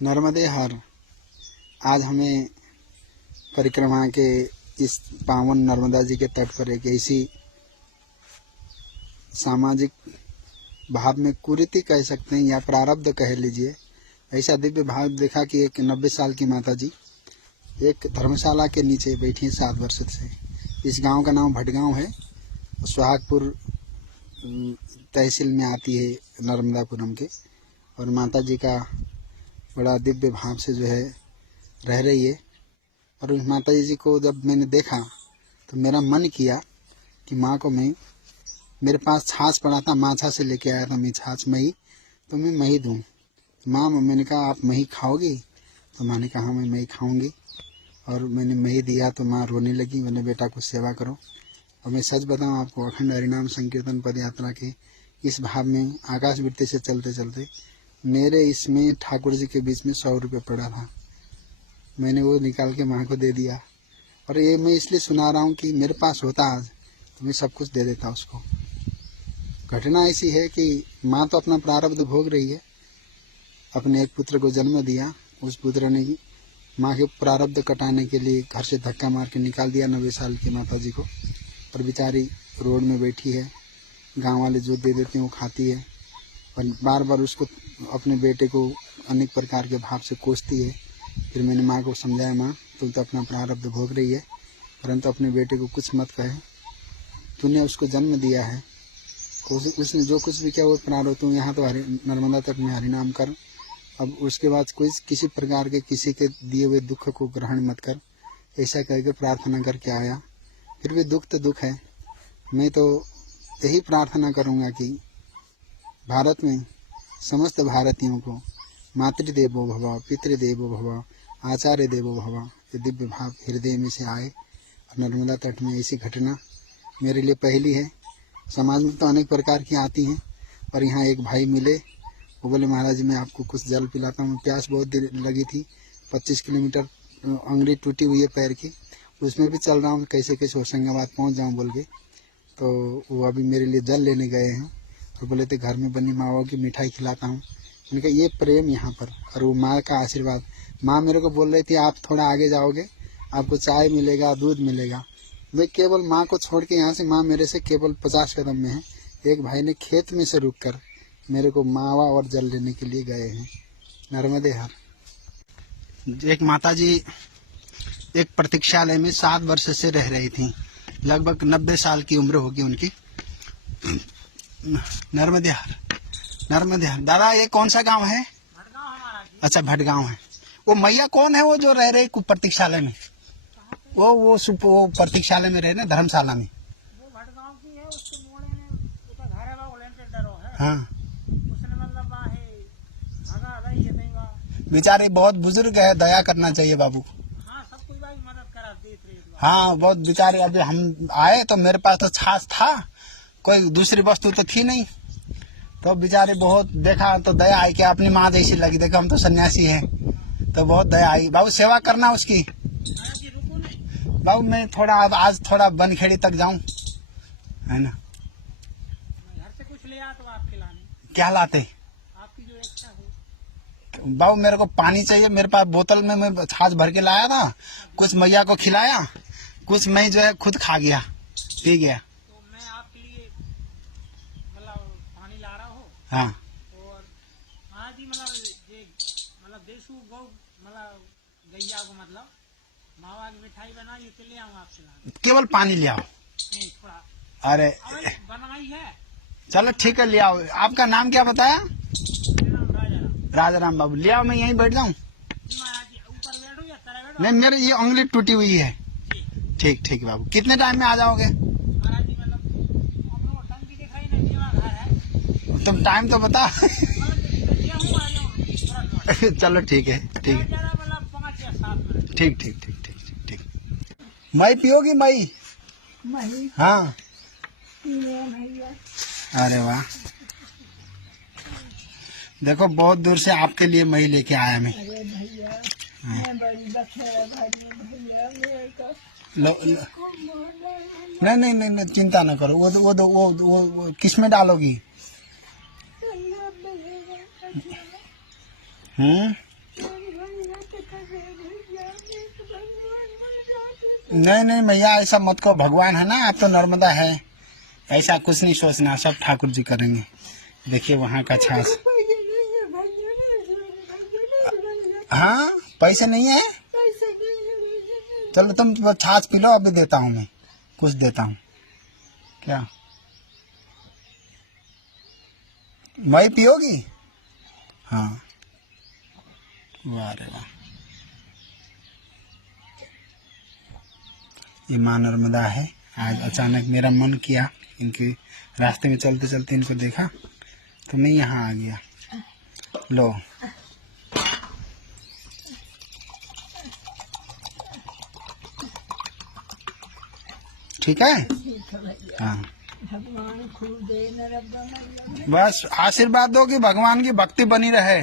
नर्मदे हर आज हमें परिक्रमा के इस पावन नर्मदा जी के तट पर एक ऐसी सामाजिक भाव में कुरीति कह सकते हैं या प्रारब्ध कह लीजिए, ऐसा दिव्य भाव देखा कि एक 90 साल की माता जी एक धर्मशाला के नीचे बैठी 7 वर्ष से। इस गांव का नाम भटगांव है, सुहागपुर तहसील में आती है नर्मदापुरम के। और माता जी का बड़ा दिव्य भाव से जो है रह रही है। और उस माता जी को जब मैंने देखा तो मेरा मन किया कि माँ को मैं, मेरे पास छाछ पड़ा था, माछा से लेके आया था मैं छाछ मही, तो मैं मही दूँ। माँ, मैंने कहा आप मही खाओगी? तो माँ ने कहा मैं मही खाऊंगी। और मैंने मही दिया तो माँ रोने लगी। मैंने बेटा कुछ सेवा करो। और मैं सच बताऊँ आपको, अखंड हरिनाम संकीर्तन पद यात्रा के इस भाव में आकाश वृत्ति से चलते चलते मेरे इसमें ठाकुर जी के बीच में 100 रुपये पड़ा था। मैंने वो निकाल के माँ को दे दिया। और ये मैं इसलिए सुना रहा हूँ कि मेरे पास होता आज तो मैं सब कुछ दे देता उसको। घटना ऐसी है कि माँ तो अपना प्रारब्ध भोग रही है। अपने एक पुत्र को जन्म दिया, उस पुत्र ने माँ के प्रारब्ध कटाने के लिए घर से धक्का मार के निकाल दिया 90 साल की माता जी को। और बेचारी रोड में बैठी है, गांव वाले जो दे देते हैं वो खाती है। और बार बार उसको, अपने बेटे को अनेक प्रकार के भाव से कोसती है। फिर मैंने माँ को समझाया, माँ तुम तो अपना प्रारब्ध भोग रही है, परंतु अपने बेटे को कुछ मत कहे। तूने उसको जन्म दिया है, उसने जो कुछ भी किया वो प्रारब्ध। तू यहाँ तो नर्मदा तट में हरिनाम कर। अब उसके बाद कोई किसी प्रकार के किसी के दिए हुए दुख को ग्रहण मत कर, ऐसा करके प्रार्थना करके आया। फिर भी दुख तो दुख है। मैं तो यही प्रार्थना करूँगा कि भारत में समस्त भारतीयों को मातृदेवो भव, पितृदेवो भव, आचार्य देवो भव, ये दिव्य भाव हृदय में से आए। और नर्मदा तट में ऐसी घटना मेरे लिए पहली है। समाज में तो अनेक प्रकार की आती हैं। और यहाँ एक भाई मिले, वो बोले महाराज मैं आपको कुछ जल पिलाता हूँ। प्यास बहुत देर लगी थी, 25 किलोमीटर अंगुली टूटी हुई है पैर की, उसमें भी चल रहा हूँ, कैसे कैसे होशंगाबाद पहुँच जाऊँ बोल के। तो वो अभी मेरे लिए जल लेने गए हैं और बोले थे घर में बनी मावा की मिठाई खिलाता हूँ। मैंने कहा ये प्रेम यहाँ पर, और वो माँ का आशीर्वाद। माँ मेरे को बोल रही थी आप थोड़ा आगे जाओगे आपको चाय मिलेगा, दूध मिलेगा। मैं केवल माँ को छोड़ के यहाँ से, माँ मेरे से केवल 50 कदम में है। एक भाई ने खेत में से रुक कर मेरे को मावा और जल लेने के लिए गए हैं। नर्मदे हर। एक माता जी एक प्रतीक्षालय में 7 वर्ष से रह रही थी। लगभग 90 साल की उम्र होगी उनकी। नर्मदे हर, नर्मदे हर। दादा ये कौन सा गांव है? भटगांव हमारा जी। अच्छा भटगांव है। वो मैया कौन है वो जो रह रहे प्रतीक्षालय में? वो प्रतीक्षालय में रहे ना, धर्मशाला में। वो भटगांव की है, उसके मोड़े में उसका घर है, वो लेंटर डरो है। हाँ, उसने मतलब है भागा रही है देगा। बेचारे बहुत बुजुर्ग है, दया करना चाहिए बाबू। हाँ, सब कोई भाई मदद करा देते रहे। हाँ बहुत बेचारे। अभी हम आए तो मेरे पास तो छाछ था, कोई दूसरी वस्तु तो थी नहीं। तो बेचारे बहुत देखा तो दया आई कि अपनी माँ जैसी लगी। देखो हम तो सन्यासी हैं, तो बहुत दया आई। बाबू सेवा करना उसकी। जी रुको नहीं बाबू मैं थोड़ा आज थोड़ा बनखेड़ी तक जाऊं, है ना। घर से कुछ ले आ तो आप खिलाने, क्या लाते? आपकी जो इच्छा हो। बाबू मेरे को पानी चाहिए, मेरे पास बोतल में मैं छाछ भर के लाया था। कुछ मैया को खिलाया, कुछ मैं जो है खुद खा गया, पी गया। तो मैं आपके लिए मतलब पानी ला रहा हूँ। हाँ और हाँ जी, मतलब देशू गौ मतलब गैया को मतलब मावा की मिठाई बनाई तो ले आऊँ आपसे लाने। केवल पानी ले आओ। नहीं थोड़ा अरे बनाई है। चलो ठीक है ले आओ। आपका नाम क्या बताया? मेरा नाम राजा राम। राजाराम। बाबू ले आओ, मैं यहीं बैठ जाऊं। जी महाराज जी, ऊपर बैठो या तरह बैठो? नहीं मेरे ये उंगली टूटी हुई है। जी ठीक ठीक बाबू। कितने टाइम में आ जाओगे? महाराज जी, मतलब हम लोग टंकी दिखाई नहीं, जीवा घर है। तुम टाइम तो बता। मतलब ये हूँ आ जाऊँ तुरंत। चलो ठीक है ठीक है। ज़्यादा मतलब 5 या 7 मिनट। ठीक ठीक ठीक ठीक ठीक। मई पियोगी मई? मही हाँ। भैया अरे वाह, देखो बहुत दूर से आपके लिए मई लेके आया मैं। अरे भैया मैं बड़ी बखेड़ा भाजी भैया मेरे को नहीं नहीं नहीं नहीं, चिंता न करो। वो किस में डालोगी? तो हम्म नहीं नहीं मैया, ऐसा मत कहो, भगवान है ना, आप तो नर्मदा है, ऐसा कुछ नहीं सोचना, सब ठाकुर जी करेंगे। देखिए वहाँ का छाछ। हाँ पैसे नहीं है, चलो तुम छाछ पी लो, अभी देता हूँ, मैं कुछ देता हूँ। क्या वही पियोगी? हाँ वाह रे वाह, ये माँ नर्मदा है। आज अचानक मेरा मन किया, इनके रास्ते में चलते चलते इनको देखा तो मैं यहाँ आ गया। लो ठीक है। हाँ भगवान खूब दे नरब्बा। बस आशीर्वाद दो कि भगवान की भक्ति बनी रहे,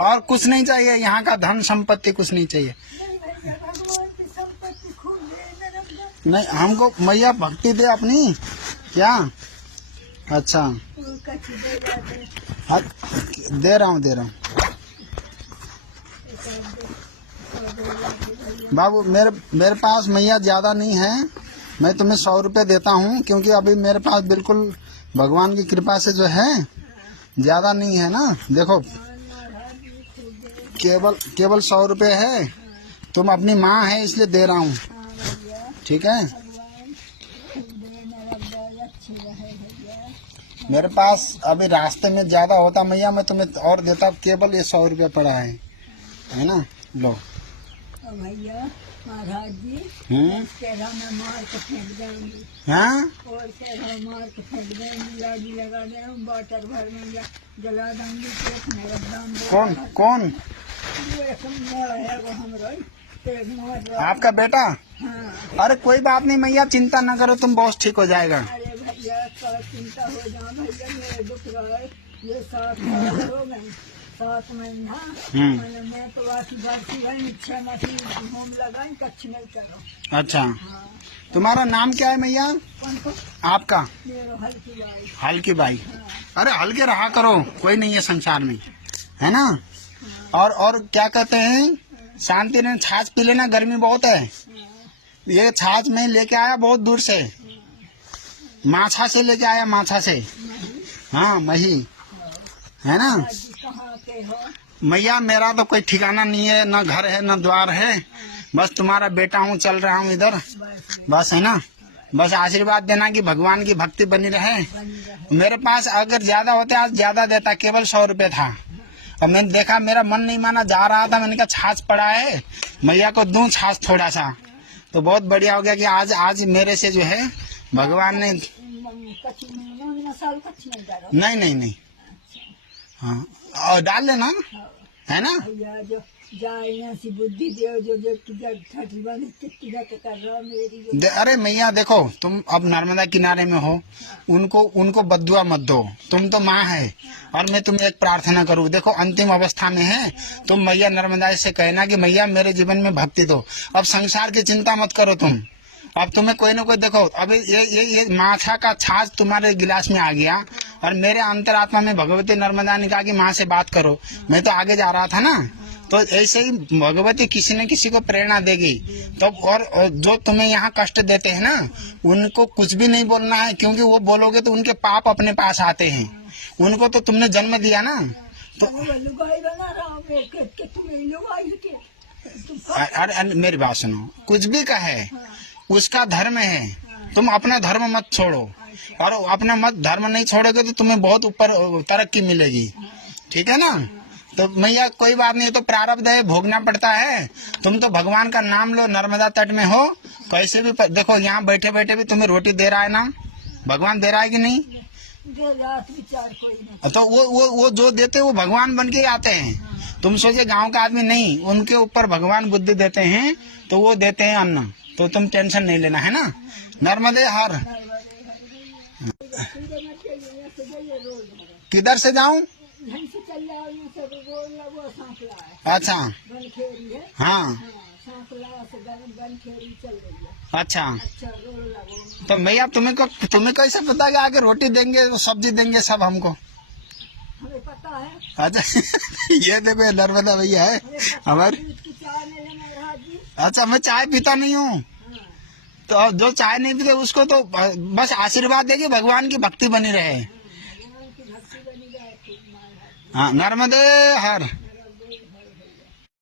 और कुछ नहीं चाहिए, यहाँ का धन संपत्ति कुछ नहीं चाहिए। भगवान की संपत्ति खूब दे नरब्बा। नहीं हमको मैया भक्ति दे अपनी। क्या? अच्छा कच्छ दे जाते। दे रहा हूँ। बाबू मेरे पास मैया ज्यादा नहीं है, मैं तुम्हें 100 रुपये देता हूँ, क्योंकि अभी मेरे पास बिल्कुल भगवान की कृपा से जो है ज्यादा नहीं है ना। देखो केवल 100 रुपये है, तुम अपनी माँ है इसलिए दे रहा हूँ, ठीक है। मेरे पास अभी रास्ते में ज्यादा होता मैया, मैं तुम्हें और देता, केवल ये 100 रुपये पड़ा है ना। लो भैया महाराज जी, तेरा मैं मार के फेंक देंगी। हाँ और तेरा मार के फेंक देंगी, लागी लगा दे, वाटर भर में जला देंगी। एक नरब्बा कौन एक मोड़ है वो हमरा, एक मोड़। आपका बेटा? हाँ। अरे कोई बात नहीं मैया, चिंता न करो, तुम बहुत ठीक हो जाएगा। अरे भैया का चिंता हो जाओ भैया, मेरे दुख रहे ये 7 साल हो गए, 7 महीना मैंने, मैं तो वासी बासी है, 6 महीने होम लगाई, कच्छ नहीं करो। अच्छा हाँ। तुम्हारा नाम क्या है मैया? कौन को? आपका? मेरा हल्की बाई। हल्की बाई। अरे हल्के रहा करो, कोई नहीं है संसार में, है ना। और क्या कहते हैं, शांति ने छाछ पी लेना, गर्मी बहुत है। ये छाछ मैं लेके आया बहुत दूर से, माछा से लेके आया, माछा से। हाँ मही, है ना। कहाँ के हो? मैया मेरा तो कोई ठिकाना नहीं है, न घर है न द्वार है, बस तुम्हारा बेटा हूँ, चल रहा हूँ इधर, बस, है ना। बस आशीर्वाद देना कि भगवान की भक्ति बनी रहे। मेरे पास अगर ज्यादा होते आज ज्यादा देता, केवल 100 रुपये था। और मैंने देखा मेरा मन नहीं माना, जा रहा था, मैंने कहा छाछ पड़ा है, मैया को दूं छाछ थोड़ा सा, तो बहुत बढ़िया हो गया कि आज मेरे से जो है भगवान ने। नहीं हाँ और डाल लेना, है ना। जो जाए सी बुद्धि दे, जो कर रहा मेरी। अरे मैया देखो, तुम अब नर्मदा किनारे में हो, उनको बद्दुआ मत दो, तुम तो माँ है। और मैं तुम्हें एक प्रार्थना करूँ, देखो अंतिम अवस्था में है, तुम मैया नर्मदा से कहना कि मैया मेरे जीवन में भक्ति दो, अब संसार की चिंता मत करो तुम। अब तुम्हें कोई ना कोई, देखो अभी ये माछा का छाछ तुम्हारे गिलास में आ गया, और मेरे अंतरात्मा में भगवती नर्मदा ने कहा कि माँ से बात करो। मैं तो आगे जा रहा था ना, तो ऐसे ही भगवती किसी न किसी को प्रेरणा देगी। तो और जो तुम्हें यहाँ कष्ट देते हैं ना, उनको कुछ भी नहीं बोलना है, क्योंकि वो बोलोगे तो उनके पाप अपने पास आते हैं। उनको तो तुमने जन्म दिया ना, तो अरे मेरी बात सुनो, कुछ भी कहे उसका धर्म है, तुम अपना धर्म मत छोड़ो, और अपना मत धर्म नहीं छोड़ोगे तो तुम्हें बहुत ऊपर तरक्की मिलेगी, ठीक है ना। तो मैया कोई बात नहीं, तो प्रारब्ध है, भोगना पड़ता है। तुम तो भगवान का नाम लो, नर्मदा तट में हो, कैसे भी देखो यहाँ बैठे बैठे भी तुम्हें रोटी दे रहा है ना, भगवान दे रहा है कि नहीं। तो वो जो देते वो भगवान बन के आते हैं। तुम सोचे गांव का आदमी नहीं, उनके ऊपर भगवान बुद्धि देते हैं, तो वो देते हैं अन्न, तो तुम टेंशन नहीं लेना, है ना। नर्मदे हर। किधर से जाऊं? अच्छा हाँ अच्छा, तो भैया तुम्हें कैसे पता कि आगे रोटी देंगे, सब्जी देंगे सब हमको? हमें पता है। अच्छा ये देखो नर्मदा भैया है हमारे। अच्छा, मैं चाय पीता नहीं हूँ, तो जो चाय नहीं पीते उसको तो बस आशीर्वाद देगी भगवान की भक्ति बनी रहे। भगवान की भक्ति बनी जाए, खूब मार हाथ। हाँ, नर्मदे हर।